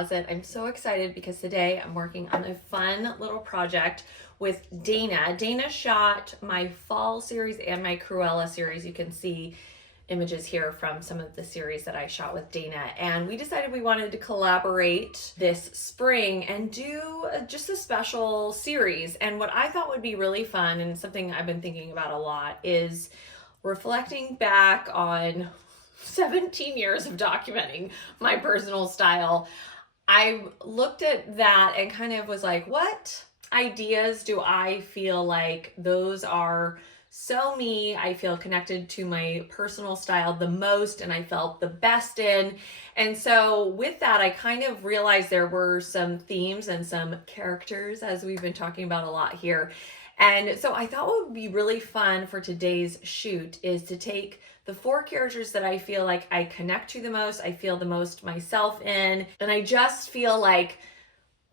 closet. I'm so excited because today I'm working on a fun little project with Dana. Dana shot my fall series and my Cruella series. You can see images here from some of the series that I shot with Dana, and we decided we wanted to collaborate this spring and do just a special series. And what I thought would be really fun and something I've been thinking about a lot is reflecting back on 17 years of documenting my personal style. I looked at that and kind of was like, what ideas do I feel like those are so me? I feel connected to my personal style the most and I felt the best in. And so with that, I kind of realized there were some themes and some characters, as we've been talking about a lot here. And so I thought what would be really fun for today's shoot is to take the 4 characters that I feel like I connect to the most, I feel the most myself in, and I just feel like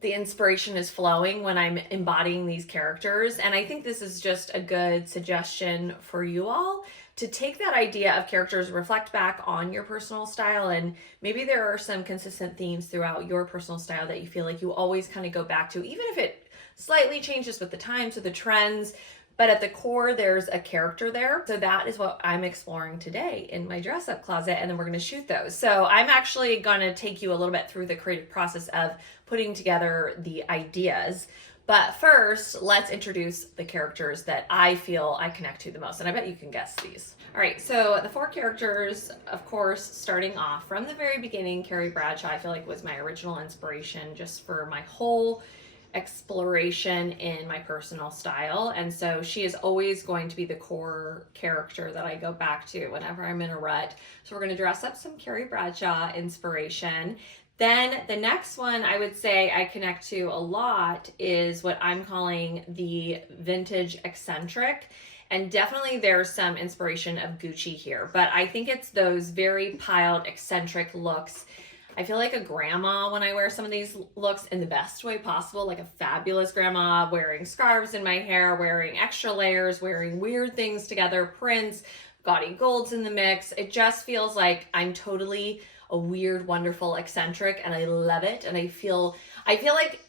the inspiration is flowing when I'm embodying these characters. And I think this is just a good suggestion for you all to take that idea of characters, reflect back on your personal style, and maybe there are some consistent themes throughout your personal style that you feel like you always kind of go back to, even if it slightly changes with the times or the trends, but at the core, there's a character there. So that is what I'm exploring today in my dress up closet, and then we're gonna shoot those. So I'm actually gonna take you a little bit through the creative process of putting together the ideas. But first, let's introduce the characters that I feel I connect to the most. And I bet you can guess these. All right, so the 4 characters, of course, starting off from the very beginning, Carrie Bradshaw, I feel like was my original inspiration just for my whole exploration in my personal style. And so she is always going to be the core character that I go back to whenever I'm in a rut. So we're going to dress up some Carrie Bradshaw inspiration. Then the next one I would say I connect to a lot is what I'm calling the vintage eccentric. And definitely there's some inspiration of Gucci here, but I think it's those very piled eccentric looks. I feel like a grandma when I wear some of these looks in the best way possible, like a fabulous grandma wearing scarves in my hair, wearing extra layers, wearing weird things together, prints, gaudy golds in the mix. It just feels like I'm totally a weird, wonderful eccentric, and I love it. And I feel like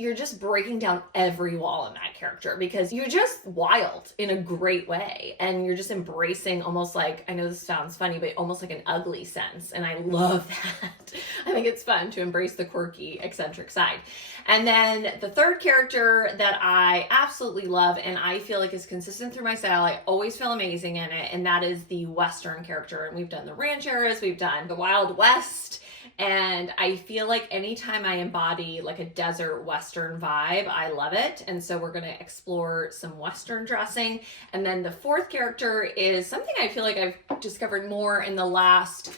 you're just breaking down every wall in that character because you're just wild in a great way. And you're just embracing almost like, I know this sounds funny, but almost like an ugly sense. And I love that. I think it's fun to embrace the quirky, eccentric side. And then the third character that I absolutely love and I feel like is consistent through my style, I always feel amazing in it, and that is the Western character. And we've done the rancheras, we've done the Wild West, and I feel like anytime I embody like a desert Western vibe, I love it. And so we're gonna explore some Western dressing. And then the fourth character is something I feel like I've discovered more in the last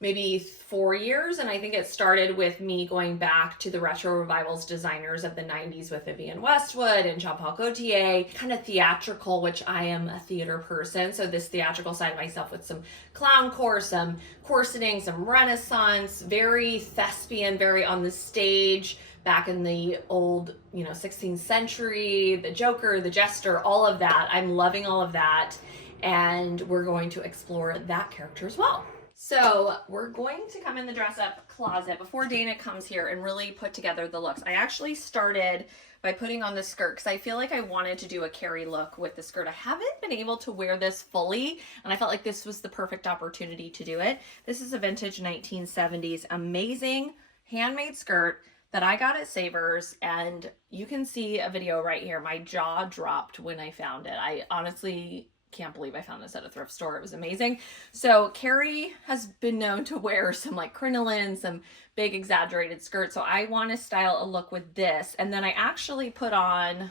maybe 4 years. And I think it started with me going back to the retro revivals designers of the 90s with Vivienne Westwood and Jean-Paul Gaultier, kind of theatrical, which I am a theater person. So this theatrical side of myself with some clown core, some corseting, some Renaissance, very thespian, very on the stage back in the old, 16th century, the Joker, the Jester, all of that. I'm loving all of that. And we're going to explore that character as well. So we're going to come in the dress up closet before Dana comes here and really put together the looks. I actually started by putting on the skirt because I feel like I wanted to do a Carrie look with the skirt. I haven't been able to wear this fully, and I felt like this was the perfect opportunity to do it. This is a vintage 1970s amazing handmade skirt that I got at Savers, and you can see a video right here. My jaw dropped when I found it. I honestly can't believe I found this at a thrift store. It was amazing. So Carrie has been known to wear some like crinoline, some big exaggerated skirts. So I want to style a look with this. And then I actually put on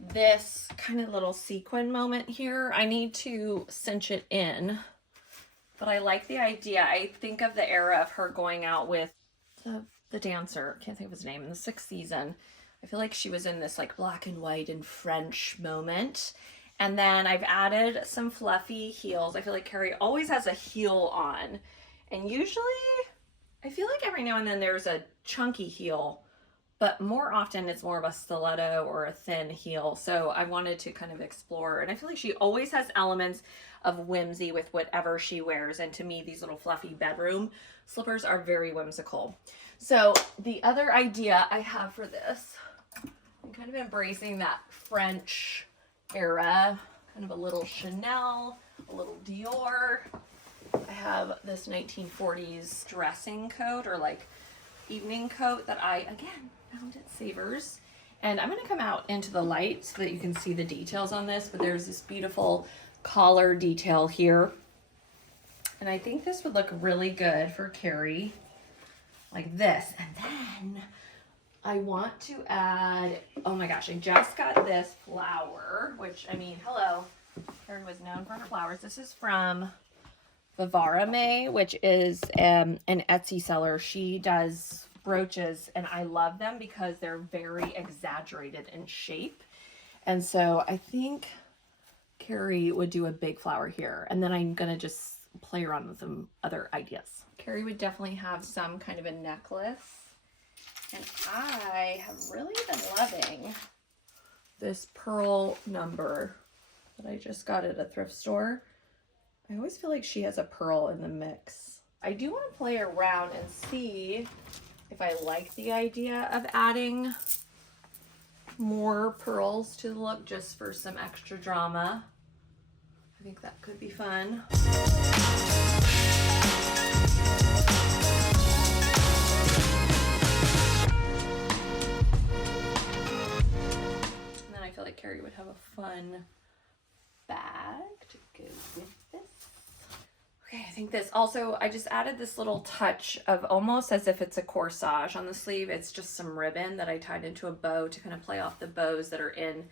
this kind of little sequin moment here. I need to cinch it in, but I like the idea. I think of the era of her going out with the dancer. Can't think of his name, in the 6th season. I feel like she was in this like black and white and French moment. And then I've added some fluffy heels. I feel like Carrie always has a heel on. And usually, I feel like every now and then there's a chunky heel but more often it's more of a stiletto or a thin heel. So I wanted to kind of explore, and I feel like she always has elements of whimsy with whatever she wears. And to me, these little fluffy bedroom slippers are very whimsical. So the other idea I have for this, I'm kind of embracing that French era, kind of a little Chanel, a little Dior. I have this 1940s dressing coat, or like evening coat, that I, again, found at Savers. And I'm going to come out into the light so that you can see the details on this, but there's this beautiful collar detail here. And I think this would look really good for Carrie, like this. And then I want to add, oh my gosh, I just got this flower, which, I mean, hello, Carrie was known for her flowers. This is from Vivara May, which is an Etsy seller. She does brooches, and I love them because they're very exaggerated in shape. And so I think Carrie would do a big flower here, and then I'm gonna just play around with some other ideas. Carrie would definitely have some kind of a necklace, and I have really been loving this pearl number that I just got at a thrift store. I always feel like she has a pearl in the mix. I do want to play around and see if I like the idea of adding more pearls to the look just for some extra drama. I think that could be fun. And then I feel like Carrie would have a fun bag to go with this. Okay, I think this also, I just added this little touch of almost as if it's a corsage on the sleeve. It's just some ribbon that I tied into a bow to kind of play off the bows that are in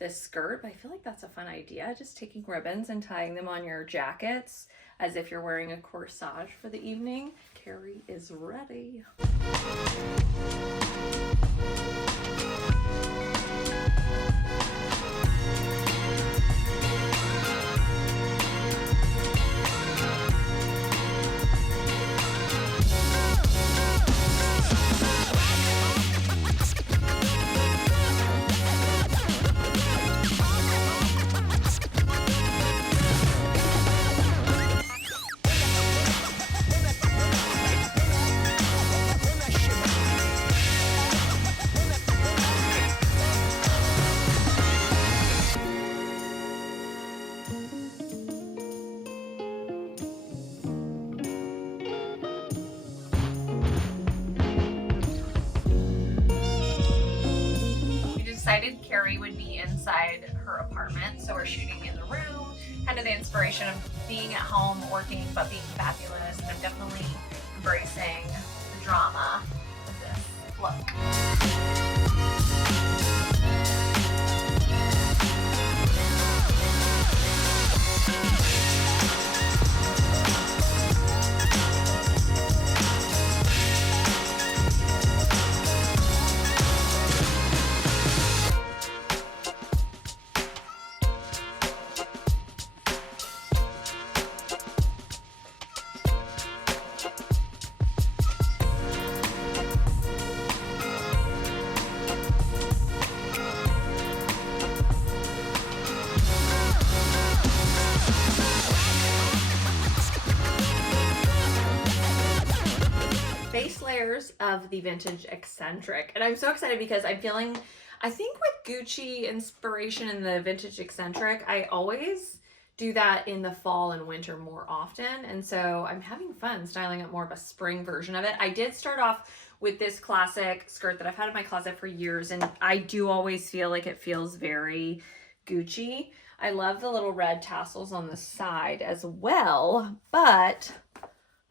this skirt. But I feel like that's a fun idea, just taking ribbons and tying them on your jackets as if you're wearing a corsage for the evening. Carrie is ready. Decided Carrie would be inside her apartment, so we're shooting in the room, kind of the inspiration of being at home, working, but being fabulous. And I'm definitely embracing the drama of this look. Base layers of the vintage eccentric, and I'm so excited because I'm feeling, I think with Gucci inspiration in the vintage eccentric, I always do that in the fall and winter more often, and so I'm having fun styling up more of a spring version of it. I did start off with this classic skirt that I've had in my closet for years, and I do always feel like it feels very Gucci. I love the little red tassels on the side as well, but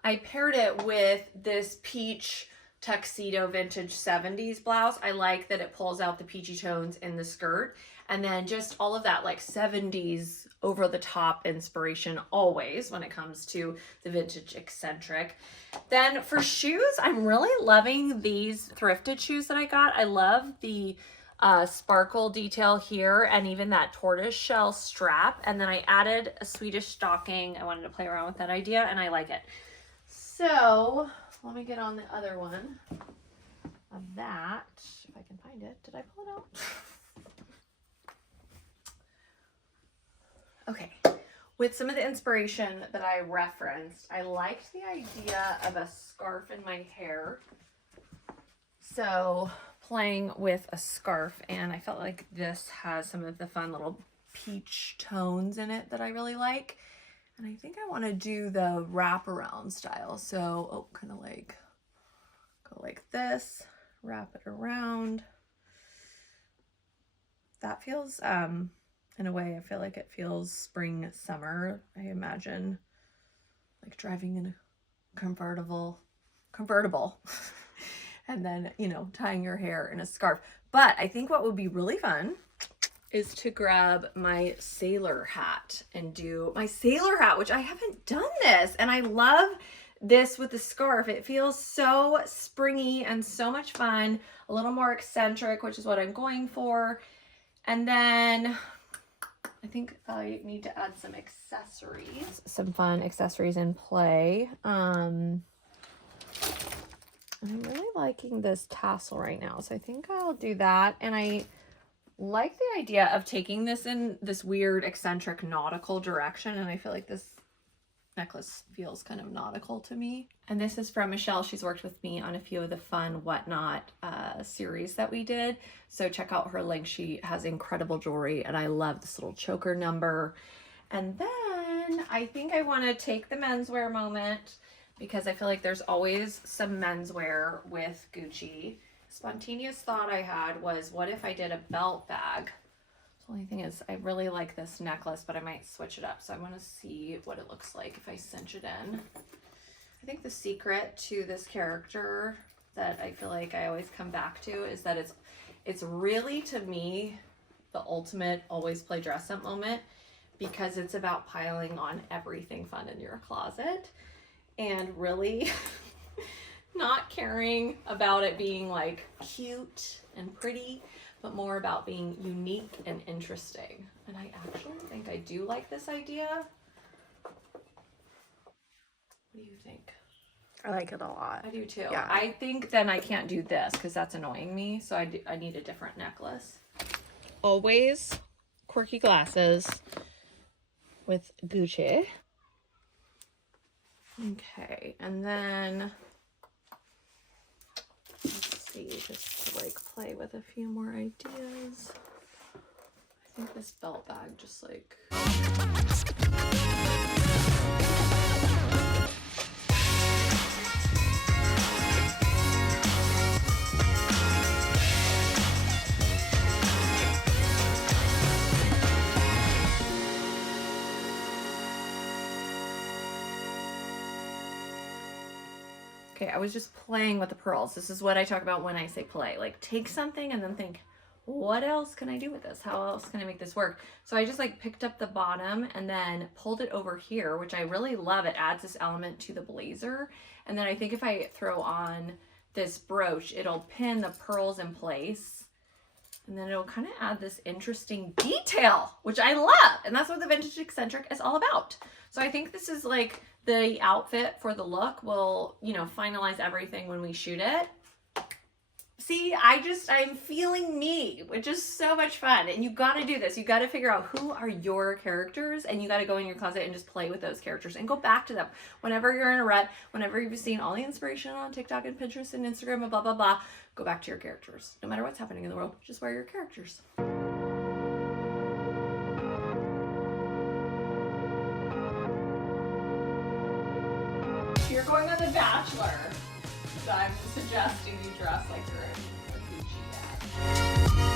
I paired it with this peach tuxedo vintage 70s blouse. I like that it pulls out the peachy tones in the skirt, and then just all of that like 70s over the top inspiration always when it comes to the vintage eccentric. Then for shoes, I'm really loving these thrifted shoes that I got. I love the sparkle detail here and even that tortoise shell strap, and then I added a Swedish stocking. I wanted to play around with that idea, and I like it. So let me get on the other one. of that. If I can find it. Did I pull it out? Okay. With some of the inspiration that I referenced, I liked the idea of a scarf in my hair. So playing with a scarf, and I felt like this has some of the fun little peach tones in it that I really like. And I think I want to do the wraparound style. So, kind of like, go like this, wrap it around. That feels, in a way, I feel like it feels spring, summer. I imagine like driving in a convertible, and then, you know, tying your hair in a scarf. But I think what would be really fun is to grab my sailor hat and do my sailor hat, which I haven't done this. And I love this with the scarf. It feels so springy and so much fun, a little more eccentric, which is what I'm going for. And then I think I need to add some accessories, some fun accessories in play. I'm really liking this tassel right now, so I think I'll do that. And I like the idea of taking this in this weird eccentric nautical direction, and I feel like this necklace feels kind of nautical to me. And this is from Michelle. She's worked with me on a few of the fun whatnot series that we did, so check out her link. She has incredible jewelry, and I love this little choker number. And then I think I want to take the menswear moment, because I feel like there's always some menswear with Gucci. Spontaneous thought I had was, what if I did a belt bag? The only thing is, I really like this necklace, but I might switch it up. So I want to see what it looks like if I cinch it in. I think the secret to this character that I feel like I always come back to is that it's really, to me, the ultimate always play dress up moment, because it's about piling on everything fun in your closet and really not caring about it being like cute and pretty, but more about being unique and interesting. And I actually think I do like this idea. What do you think? I like it a lot. I do too. Yeah. I think then I can't do this because that's annoying me. So I need a different necklace. Always quirky glasses with Gucci. Okay, and then let's see, just to like play with a few more ideas. I think this belt bag just like... Okay, I was just playing with the pearls. This is what I talk about when I say play. Like, take something and then think, what else can I do with this? How else can I make this work? So I just like picked up the bottom and then pulled it over here, which I really love. It adds this element to the blazer. And then I think if I throw on this brooch, it'll pin the pearls in place. And then it'll kind of add this interesting detail, which I love. And that's what the Vintage Eccentric is all about. So I think this is like the outfit for the look. We'll, you know, finalize everything when we shoot it. See, I'm feeling me, which is so much fun. And you got to do this. You got to figure out who are your characters, and you got to go in your closet and just play with those characters and go back to them. Whenever you're in a rut, whenever you've seen all the inspiration on TikTok and Pinterest and Instagram and blah, blah, blah, go back to your characters. No matter what's happening in the world, just wear your characters. You're going on The Bachelor, so I'm suggesting you dress like you're in a Gucci bag.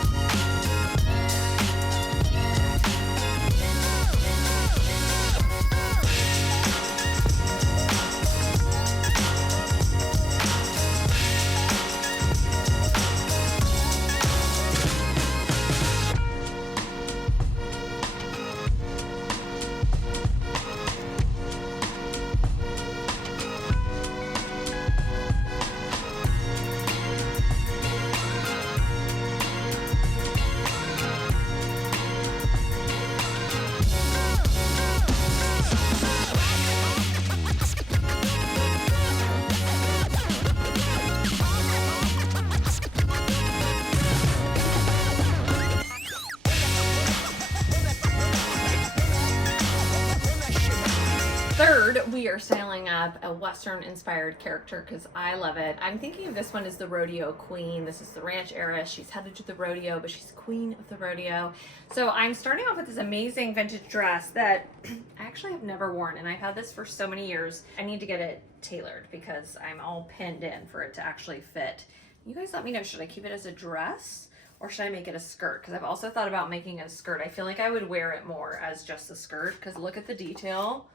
third, we are styling up a Western inspired character because I love it. I'm thinking of this one as the rodeo queen. This is the ranch heiress. She's headed to the rodeo, but she's queen of the rodeo. So I'm starting off with this amazing vintage dress that I actually have never worn, and I've had this for so many years. I need to get it tailored because I'm all pinned in for it to actually fit. You guys let me know, should I keep it as a dress or should I make it a skirt? Because I've also thought about making it a skirt. I feel like I would wear it more as just a skirt because look at the detail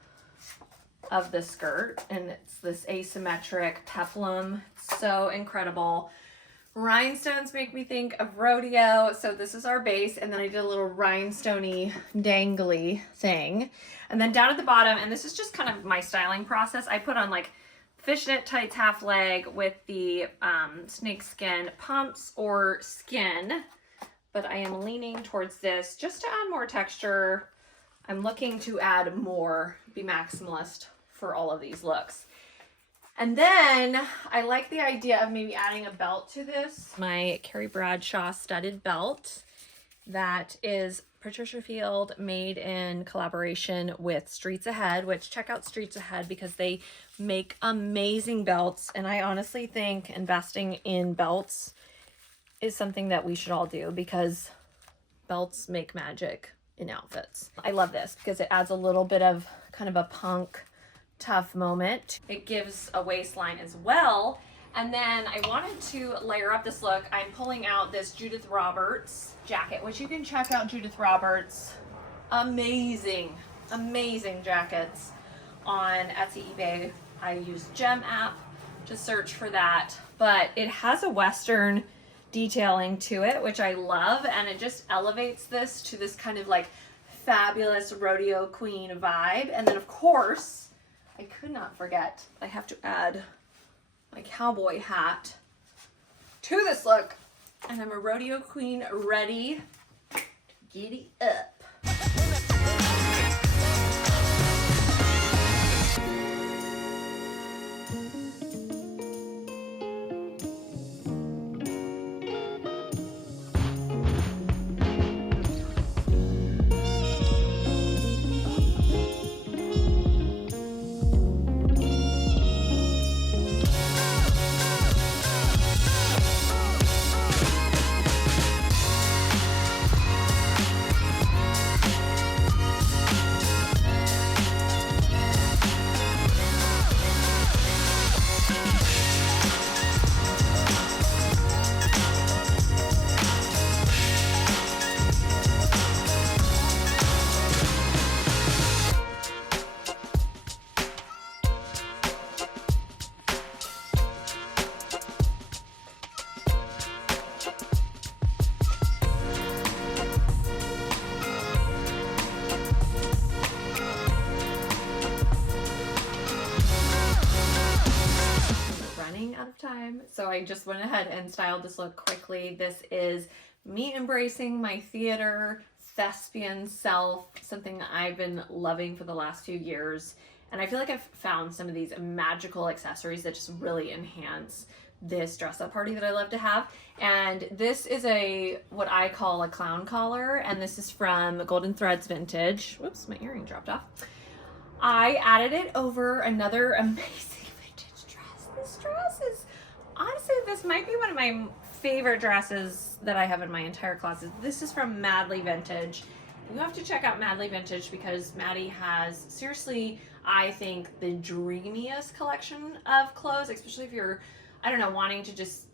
of the skirt, and it's this asymmetric peplum. It's so incredible. Rhinestones make me think of rodeo. So this is our base, and then I did a little rhinestoney dangly thing. And then down at the bottom, and this is just kind of my styling process, I put on like fishnet tights half leg with the snakeskin pumps or skin, but I am leaning towards this just to add more texture. I'm looking to add more, be maximalist for all of these looks. And then I like the idea of maybe adding a belt to this. My Carrie Bradshaw studded belt that is Patricia Field, made in collaboration with Streets Ahead, which check out Streets Ahead because they make amazing belts. And I honestly think investing in belts is something that we should all do because belts make magic in outfits. I love this because it adds a little bit of kind of a punk tough moment. It gives a waistline as well. And then I wanted to layer up this look. I'm pulling out this Judith Roberts jacket, which you can check out Judith Roberts. Amazing, amazing jackets on Etsy, eBay. I use Gem app to search for that, but it has a Western detailing to it, which I love, and it just elevates this to this kind of like fabulous rodeo queen vibe. And then of course, I could not forget, I have to add my cowboy hat to this look, and I'm a rodeo queen ready to giddy up. Out of time, so I just went ahead and styled this look quickly. This is me embracing my theater thespian self, something that I've been loving for the last few years, and I feel like I've found some of these magical accessories that just really enhance this dress up party that I love to have. And this is a what I call a clown collar, and this is from Golden Threads Vintage. Whoops, my earring dropped off. I added it over another amazing this dress is, honestly, this might be one of my favorite dresses that I have in my entire closet. This is from Madly Vintage. You have to check out Madly Vintage because Maddie has, seriously, I think the dreamiest collection of clothes, especially if you're, I don't know, wanting to just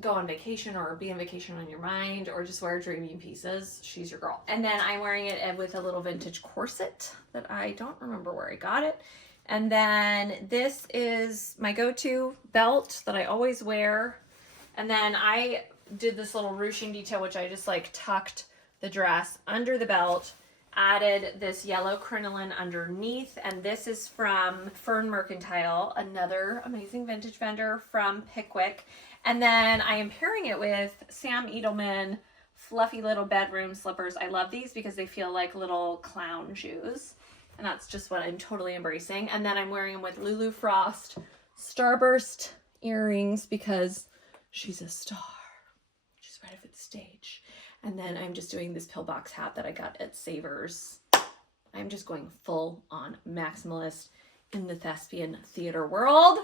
go on vacation or be on vacation on your mind or just wear dreamy pieces. She's your girl. And then I'm wearing it with a little vintage corset that I don't remember where I got it. And then this is my go-to belt that I always wear. And then I did this little ruching detail, which I just like tucked the dress under the belt, added this yellow crinoline underneath. And this is from Fern Mercantile, another amazing vintage vendor from Pickwick. And then I am pairing it with Sam Edelman fluffy little bedroom slippers. I love these because they feel like little clown shoes. And that's just what I'm totally embracing. And then I'm wearing them with Lulu Frost Starburst earrings because she's a star. She's ready for the stage. And then I'm just doing this pillbox hat that I got at Savers. I'm just going full on maximalist in the thespian theater world.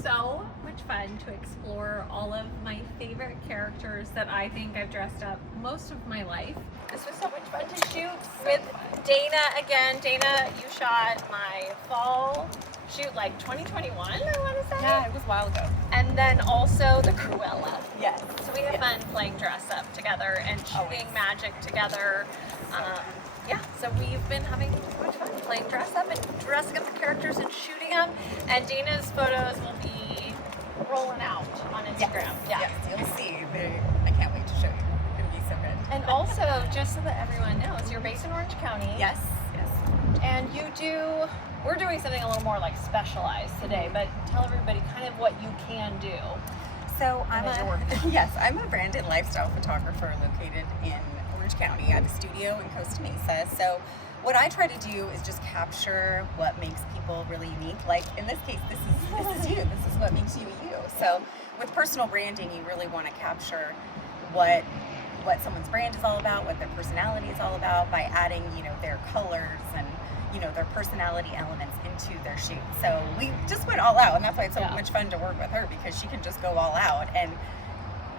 So much fun to explore all of my favorite characters that I think I've dressed up most of my life. This was so much fun to shoot with Dana again. Dana, you shot my fall shoot like 2021, I want to say. Yeah, it was a while ago. And then also the Cruella. Yes. So we have fun playing dress up together and shooting magic together. Yeah, so we've been having so much fun playing dress up and dressing up the characters and shooting them. And Dana's photos will be rolling out on Instagram. Yes, you'll see. I can't wait to show you. It's going to be so good. And also, just so that everyone knows, you're based in Orange County. Yes. And we're doing something a little more like specialized today, but tell everybody kind of what you can do. So I'm a branded lifestyle photographer located in Orange County. I have a studio in Costa Mesa. So what I try to do is just capture what makes people really unique. Like in this case, this is you. This is what makes you you. So with personal branding, you really want to capture what someone's brand is all about, what their personality is all about by adding, their colors and their personality elements into their shoot. So we just went all out, and that's why it's so much fun to work with her, because she can just go all out and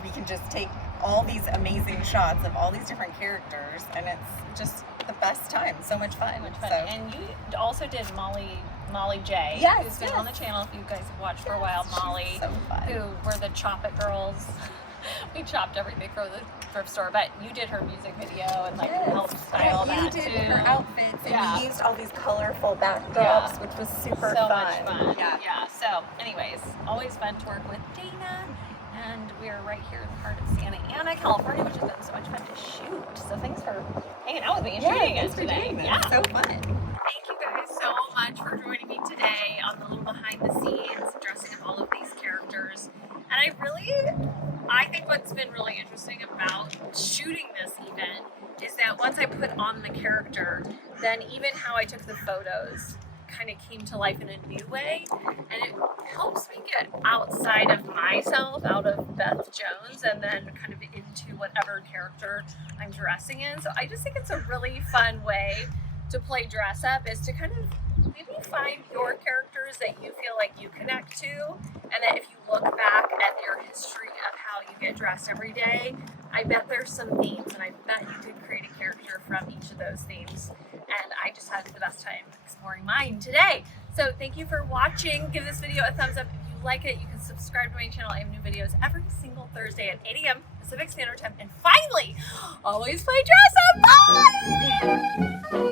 we can just take all these amazing shots of all these different characters, and it's just the best time. So much fun. So. And you also did Molly J, yes, who's been on the channel if you guys have watched for a while. Molly, so fun. Who were the Chop It girls. We chopped everything for the thrift store, but you did her music video and helped style that you did too. Her outfits, and we used all these colorful backdrops, which was super so fun. Much fun. Yeah. So, anyways, always fun to work with Dana, and we're right here in the heart of Santa Ana, California, which has been so much fun to shoot. So, thanks for hanging out with me and shooting it today. So fun. Thank you guys so much for joining me today on the little behind the scenes, dressing up all of these characters. And I think what's been really interesting about shooting this even is that once I put on the character, then even how I took the photos kind of came to life in a new way, and it helps me get outside of myself, out of Beth Jones, and then kind of into whatever character I'm dressing in. So I just think it's a really fun way to play dress up, is to kind of maybe find your characters that you feel like you connect to, and that if you look back at your history of how you get dressed every day, I bet there's some themes, and I bet you could create a character from each of those themes. And I just had the best time exploring mine today. So thank you for watching. Give this video a thumbs up if you like it. You can subscribe to my channel. I have new videos every single Thursday at 8 a.m. Pacific Standard Time. And finally, always play dress up. Bye!